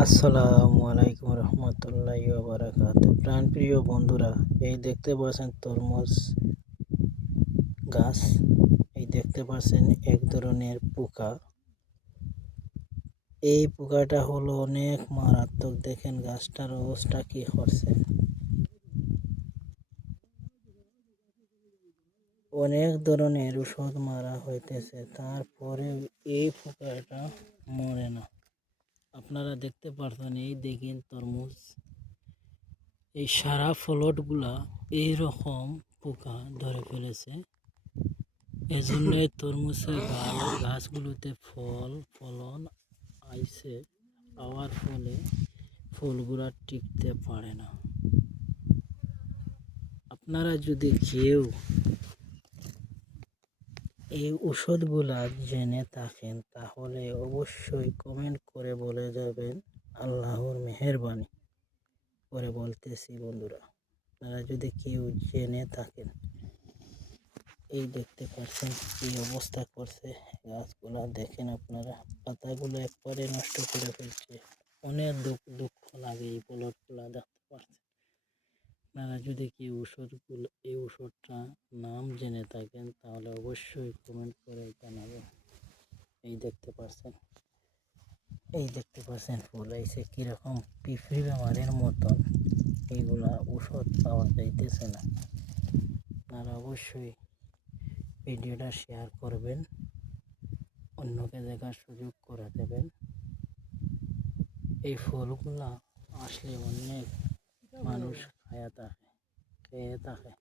আসসালামু আলাইকুম রহমতুল্লাহি ওয়া বারাকাতুহু। প্রাণপ্রিয় বন্ধুরা, এই দেখতে পাচ্ছেন তরমুজ গাছ। এই দেখতে পাচ্ছেন এক ধরনের পোকা। এই পোকাটা হলো অনেক মারাত্মক। দেখেন গাছটার অবস্থা কি করছে। অনেক ধরনের ওষুধ মারা হইতেছে, তারপরে এই পোকাটা মরে না। আপনারা দেখতে পাচ্ছেন, এই দেখেন তরমুজ, এই সারা ফলটগুলা এইরকম পোকা ধরে ফেলেছে। এজন্য তরমুজের গাছগুলোতে ফলন আইছে, পাওয়ার ফলে ফুলগুলা টিকতে পারে না। আপনারা যদি কেউ এই ওষুধগুলা জেনে থাকেন তাহলে অবশ্যই কমেন্ট করে বলে যাবেন। আল্লাহর মেহেরবানি করে বলতেছি বন্ধুরা, আপনারা যদি কেউ জেনে থাকেন। এই দেখতে পাচ্ছেন কি অবস্থা করছে গাছগুলা। দেখেন আপনারা, পাতাগুলো একবারে নষ্ট করে ফেলছে। অনেক দুঃখ লাগে এই ফলগুলা দেখতে পাচ্ছেন। আপনারা যদি কি এই ওষুধটা নাম জেনে থাকেন তাহলে অবশ্যই কমেন্ট করে জানাবেন। এই দেখতে পাচ্ছেন ফুল আইছে কিরকম পিঁপড়ে বেমারের মতন। এইগুলা ওষুধ পাওয়া যাইতেছে না। আপনারা অবশ্যই ভিডিওটা শেয়ার করবেন, অন্যকে দেখার সুযোগ করে দেবেন। এই ফলগুলা আসলে অনেক মানুষ খেয়ে থাকে।